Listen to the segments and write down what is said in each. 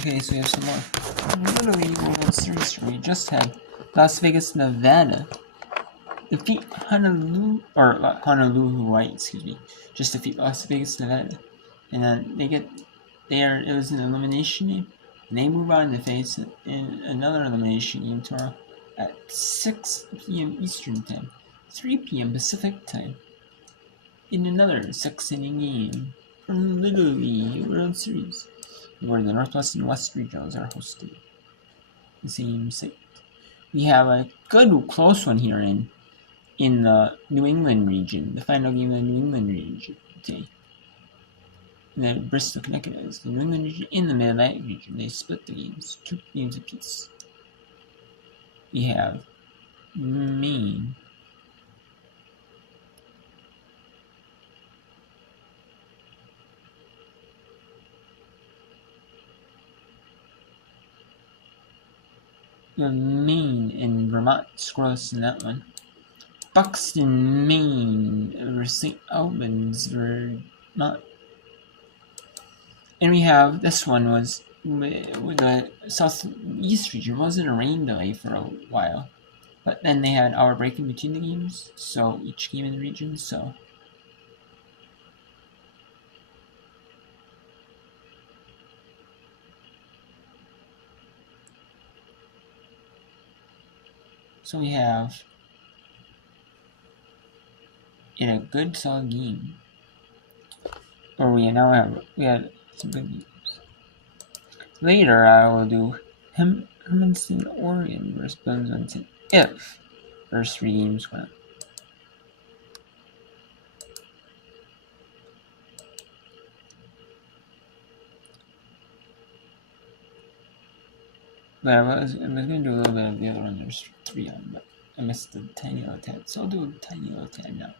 Okay, so we have some more Little League World Series. We just had Las Vegas, Nevada defeat Honolulu White, just defeat Las Vegas, Nevada, and then it was an elimination game, and they move on to face in another elimination game tomorrow at 6 p.m. Eastern Time, 3 p.m. Pacific Time, in another 6-inning game from Little League World Series, where the Northwest and West regionals are hosted. The same site. We have a good close one here in the New England region, the final game of the New England region today. And then Bristol, Connecticut is the New England region in the Mid-Atlantic region. They split the games, 2 games apiece. We have Maine. Maine and Vermont scoreless in that one. Buxton, Maine versus St. Albans, Vermont. And we have this one was with the southeast region. Wasn't a rain delay for a while, but then they had an hour break in between the games, so each game in the region. So we have in a good solid game, or we had some good games. Later, I will do Hermanston, Oregon versus Bloomington if there's 3 games went. But I was going to do a little bit of the other one. There's 3 on them, but I missed the tiny little tab. So I'll do a tiny little tab now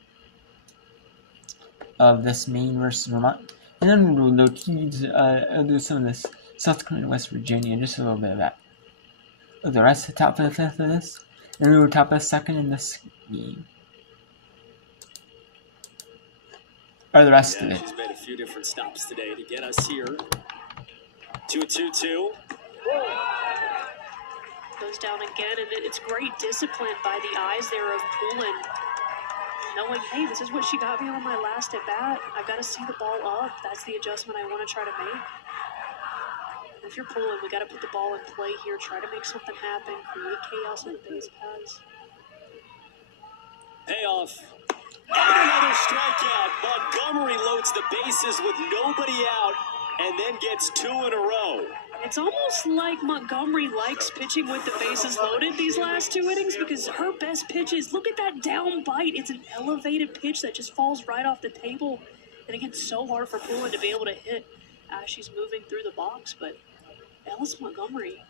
of this Maine versus Vermont. And then we'll do I'll do some of this South Dakota and West Virginia, just a little bit of that. The rest, the top of the 5th of this. And we were top of the 2nd in this game. Or the rest of it. She's made a few different stops today to get us here. 2-2-2. Goes down again, and it's great discipline by the eyes there of Poulin. Knowing, hey, this is what she got me on my last at bat. I've got to see the ball up. That's the adjustment I want to try to make. If you're Poulin, we got to put the ball in play here, try to make something happen, create chaos on the base paths. Payoff. And another strikeout. Montgomery loads the bases with nobody out and then gets 2 in a row. It's almost like Montgomery likes pitching with the bases loaded these last 2 innings because her best pitch is, look at that down bite. It's an elevated pitch that just falls right off the table. And again, so hard for Poulin to be able to hit as she's moving through the box, but Ellis Montgomery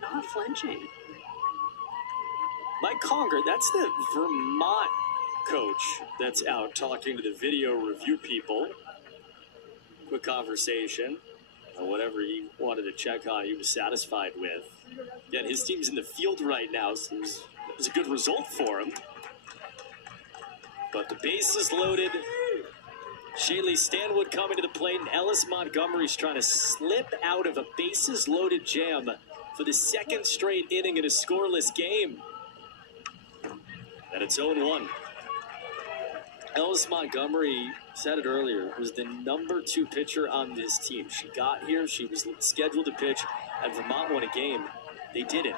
not flinching. Mike Conger, that's the Vermont coach that's out talking to the video review people. Quick conversation. Whatever he wanted to check on, he was satisfied with. Yet his team's in the field right now, so it was a good result for him. But the base is loaded. Shaylee Stanwood coming to the plate, and Ellis Montgomery's trying to slip out of a bases-loaded jam for the 2nd straight inning in a scoreless game. And it's 0-1. Ellis Montgomery, said it earlier, was the number 2 pitcher on this team. She got here, she was scheduled to pitch, and Vermont won a game. They didn't.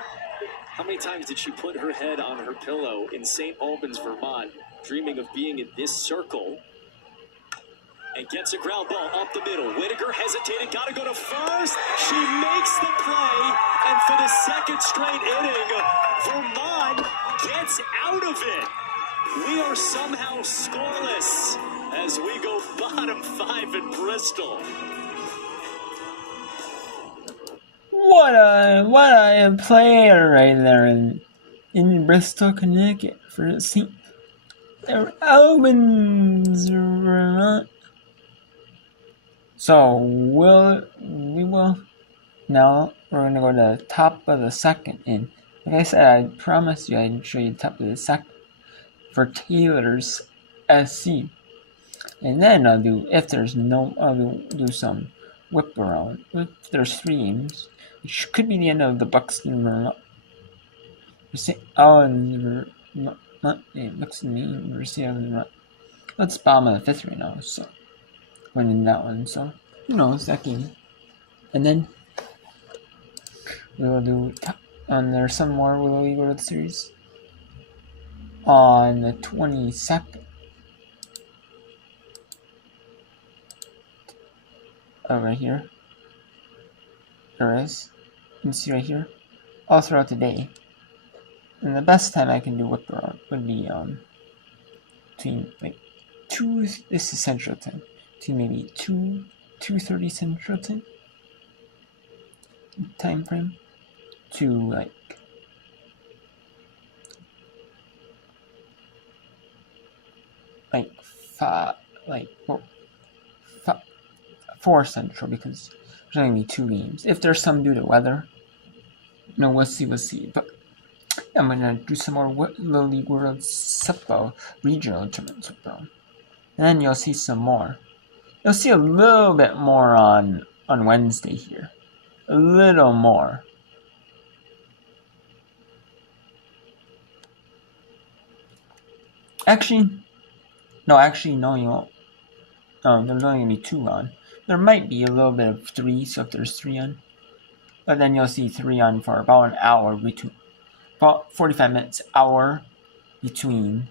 How many times did she put her head on her pillow in St. Albans, Vermont, dreaming of being in this circle? And gets a ground ball up the middle. Whitaker hesitated, got to go to first. She makes the play, and for the 2nd straight inning, Vermont gets out of it. We are somehow scoreless as we go bottom 5 in Bristol. What a player right there in Bristol, Connecticut for St. Albans, Vermont. So we will now we're gonna go to the top of the 2nd, and like I said, I promised you I'd show you the top of the 2nd for Taylor's SC, and then I'll do some whip around. If there's 3 games, which could be the end of the Buxton run. Buxton University of the run. That's bottom of the 5th right now, so winning that one. So who knows that game? And then we will do. And there's some more Willow League World Series on the 22nd. Oh, right here. There is. You can see right here. All throughout the day. And the best time I can do whip around would be between like 2. This is Central Time. To maybe 2:30 Central time frame to like 4 Central, because there's only 2 games. If there's some due to weather, no, we'll see. But I'm gonna do some more Little League World Football regional tournaments with them, and then you'll see some more. You'll see a little bit more on Wednesday here, a little more. Actually, no, you won't. There's only gonna be 2 on. There might be a little bit of 3, so if there's 3 on, but then you'll see 3 on for about an hour between. About 45 minutes, hour between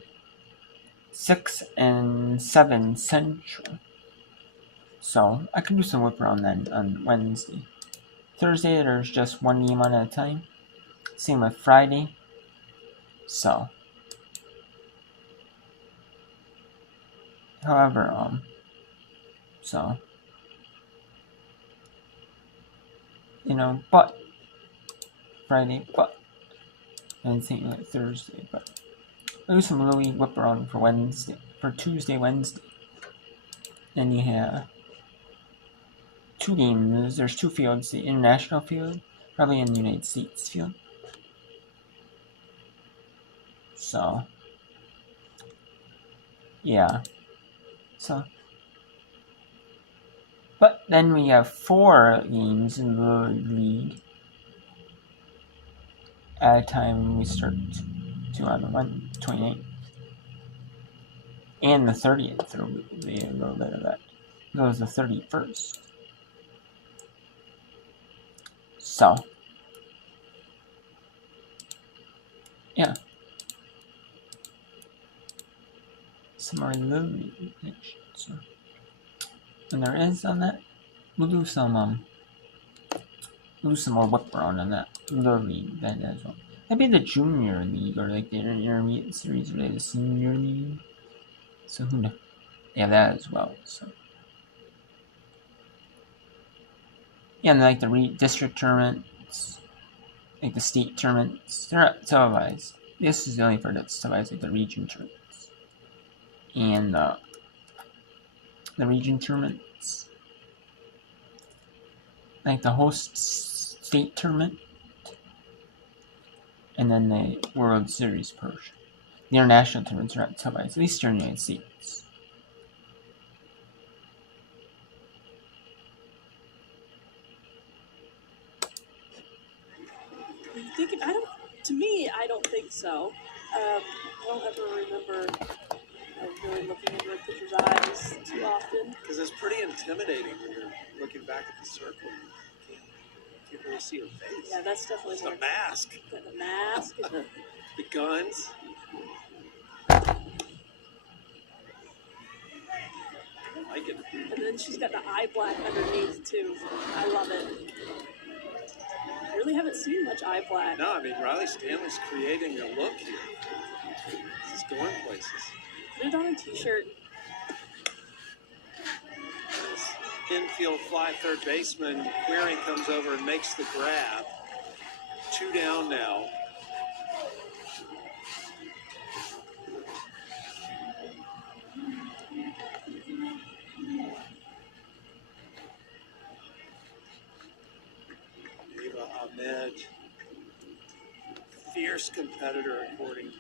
6 and 7 Central. So I can do some whip around then on Wednesday. Thursday, there's just 1 game on at a time. Same with Friday. So, however, but Friday, but. And same like Thursday, but I'll do some Little League whip around for Tuesday, Wednesday. Then you have 2 games. There's 2 fields: the international field, probably in the United States field. So, yeah. So, but then we have 4 games in the league at a time. We start to on the 28th and the 30th. There will be a little bit of that. It goes the 31st. So, yeah. Some more Little League. So, and there is on that. We'll do some more whip around on that Little League then as well. Maybe the Junior League or like the Intermediate Series or like the Senior League. So who knows? Yeah, that as well. So yeah, and like the district tournaments, like the state tournaments, they're not televised. This is the only part that's televised, like the region tournaments and the region tournaments, like the host state tournament, and then the World Series portion. The international tournaments are not televised, at least here in the United States. I don't think so. I don't ever remember really looking into a pitcher's eyes too often. Because it's pretty intimidating when you're looking back at the circle. You can't really see her face. Yeah, that's definitely It's the mask. Got the mask and The guns. I like it. And then she's got the eye black underneath too. I love it. I really haven't seen much eye black. No, I mean, Riley Stanley's creating a look here. This is going places. Put it on a t-shirt. This infield fly third baseman, Query comes over and makes the grab. 2 down now. Eva Ahmed, fierce competitor according to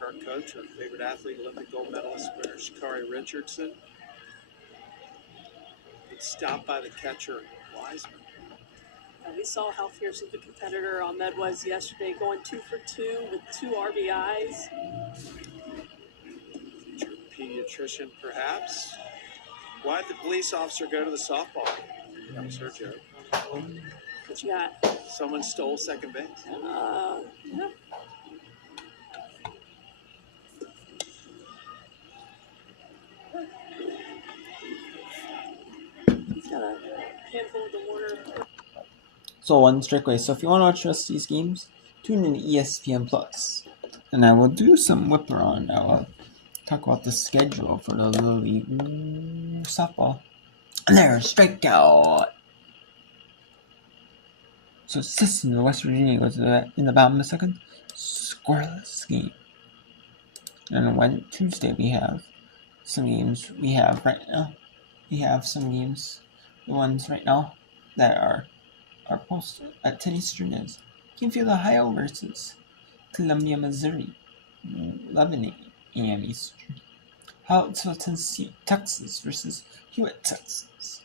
her coach, her favorite athlete, Olympic gold medalist, Shakari Richardson. stopped by the catcher, Wiseman. We saw how fierce of a competitor Ahmed was yesterday, going 2 for 2 with 2 RBIs. Future pediatrician, perhaps. Why'd the police officer go to the softball? That was her joke. What you got? Someone stole second base. Yeah. He's got a handful of the Warner. So one straight away. So if you want to watch the rest of these games, tune in to ESPN Plus, and I will do some whip around. I will talk about the schedule for the Little League softball. And there, strikeout. So Sisson, the West Virginia goes in the bottom of the second. Scoreless game. And when Tuesday we have some games. We have right now. We have some games. The ones right now that are posted at 10 Eastern is Canfield, Ohio versus Columbia, Missouri, 11 a.m. Eastern. Hartsville, Tennessee, Texas versus Hewitt, Texas.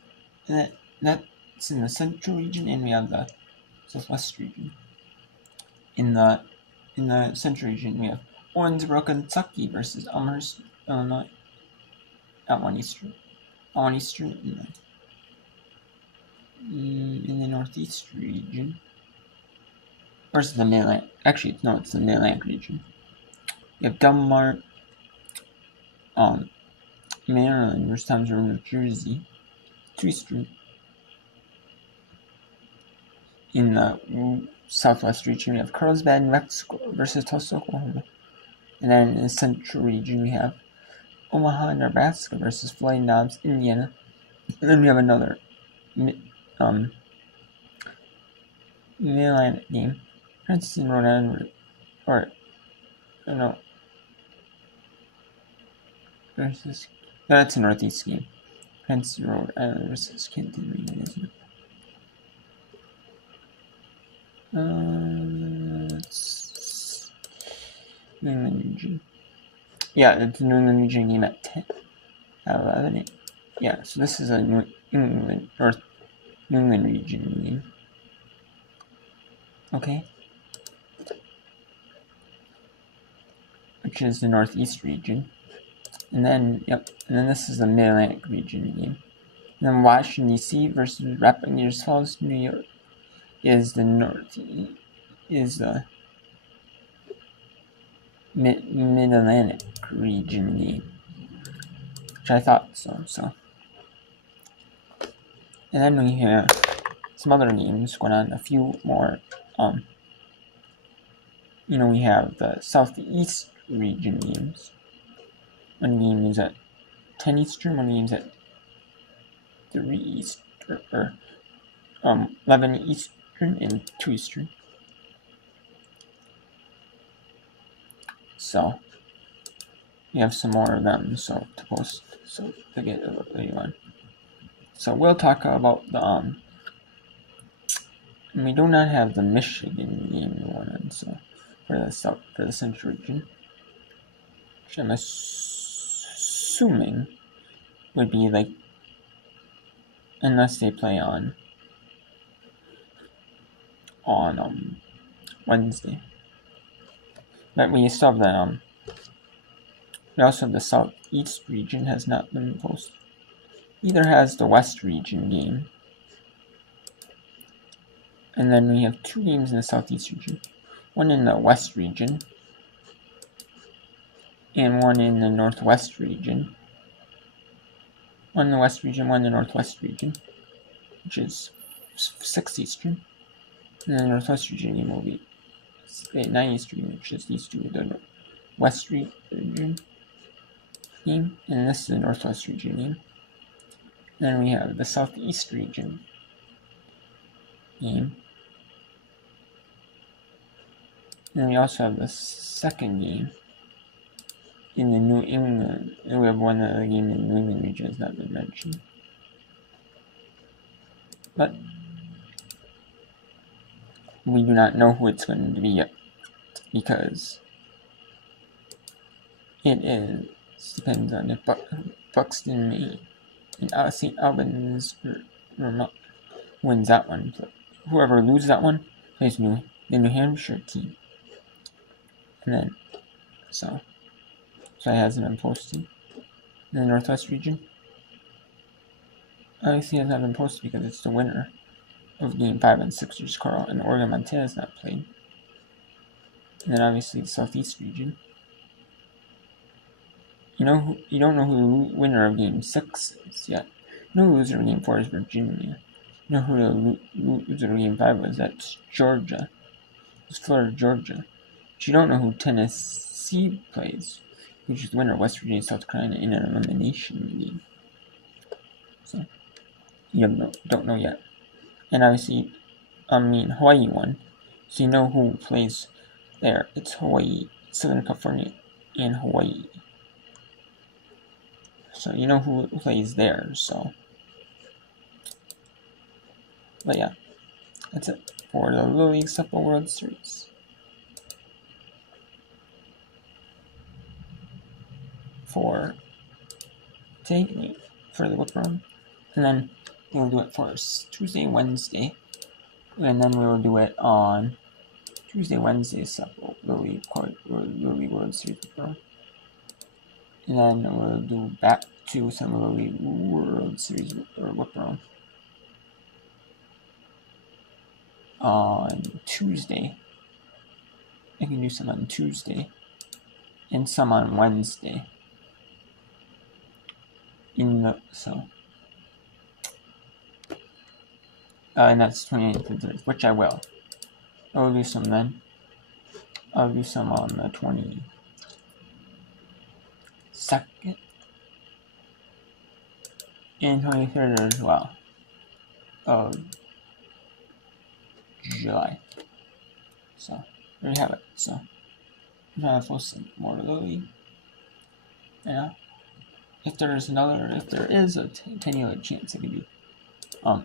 And that's in the Central region, and we have the Southwest region. In the Central region, we have Owensboro, Kentucky versus Elmhurst, Illinois, at 1 Eastern. At 1 Eastern in the Northeast region. Versus the Mid-Atlantic. Actually, no, it's the Mid-Atlantic region. You have Delmar, Maryland versus Times Road, New Jersey, 2 Eastern. In the Southwest region, we have Carlsbad, New Mexico versus Tulsa, Oklahoma. And then in the Central region, we have Omaha, Nebraska versus Floyd Knobs, Indiana. And then we have another Mid-Atlantic game. Princeton, Rhode Island, versus... That's a Northeast game. Princeton, Rhode Island versus Canton region, isn't it? It's New England region. Yeah, it's a New England region game at 10. At 11. Yeah, so this is a New England region game. Okay. Which is the Northeast region. And then this is the Mid-Atlantic region game. And then Washington, D.C. versus Rappahannock Falls, New York is the Mid-Atlantic region game. Which I thought so. And then we have some other games going on, a few more. We have the Southeast region games. One game is at 10 Eastern, one game is at 3 Eastern, or 11 Eastern and 2 Eastern. So we have some more of them to post, to get a video on. So we'll talk about the we do not have the Michigan game going on, so for the Central region, which I'm assuming would be like, unless they play on Wednesday. But we still have the we also have the Southeast region has not been posted. Neither has the West region game. And then we have 2 games in the Southeast region. One in the West region. And one in the Northwest region. One in the West region, one in the Northwest region. Which is 6 Eastern. And then the Northwest region game will be 9 Eastern, which is these 2 the West region game. And this is the Northwest region game. Then we have the Southeast region game. And then we also have the second game in the New England. And we have one other game in the New England region has not been mentioned. But we do not know who it's going to be yet, because it depends on if Buxton may And St. Albans wins that one. Whoever loses that one plays the New Hampshire team. And then, so it hasn't been posted. In the Northwest region, obviously it hasn't been posted because it's the winner of Game 5 and Sixers Carl, and Oregon Montana is not played. And then obviously the Southeast region. You don't know who the winner of Game 6 is yet. You know who the loser of Game 4 is Virginia. You know who the loser of Game 5 was? That's Georgia. It's Florida, Georgia. But you don't know who Tennessee plays, which is the winner of West Virginia, South Carolina in an elimination game. So you don't know yet. And obviously, Hawaii won. So you know who plays there. It's Hawaii, Southern California, and Hawaii. So you know who plays there, so. But yeah, that's it for the Little League Softball World Series. For today, for the whip round. And then we'll do it for Tuesday, Wednesday. And then we'll do it on Tuesday, Wednesday, Softball Little League World Series whip round. And then we'll do back to some Little League World Series whip round on Tuesday. I can do some on Tuesday and some on Wednesday. And that's 28th and 30th, which I will. I will do some then. I'll do some on the 22nd and 23rd as well of July. So there you have it. So I'm trying to post some more Lily. Yeah. If there is a tiny little chance I could do a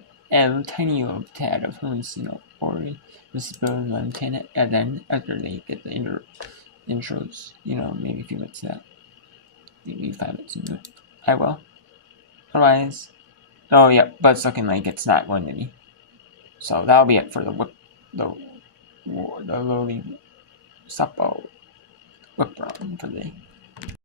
tiny little tad of Hermoncino or Mississippi Montana, and then after they get the intros, maybe a few minutes of that, maybe 5 minutes into it, I will. Otherwise, but it's looking like it's not going to be. So that'll be it for the Little League Softball whip round for the day.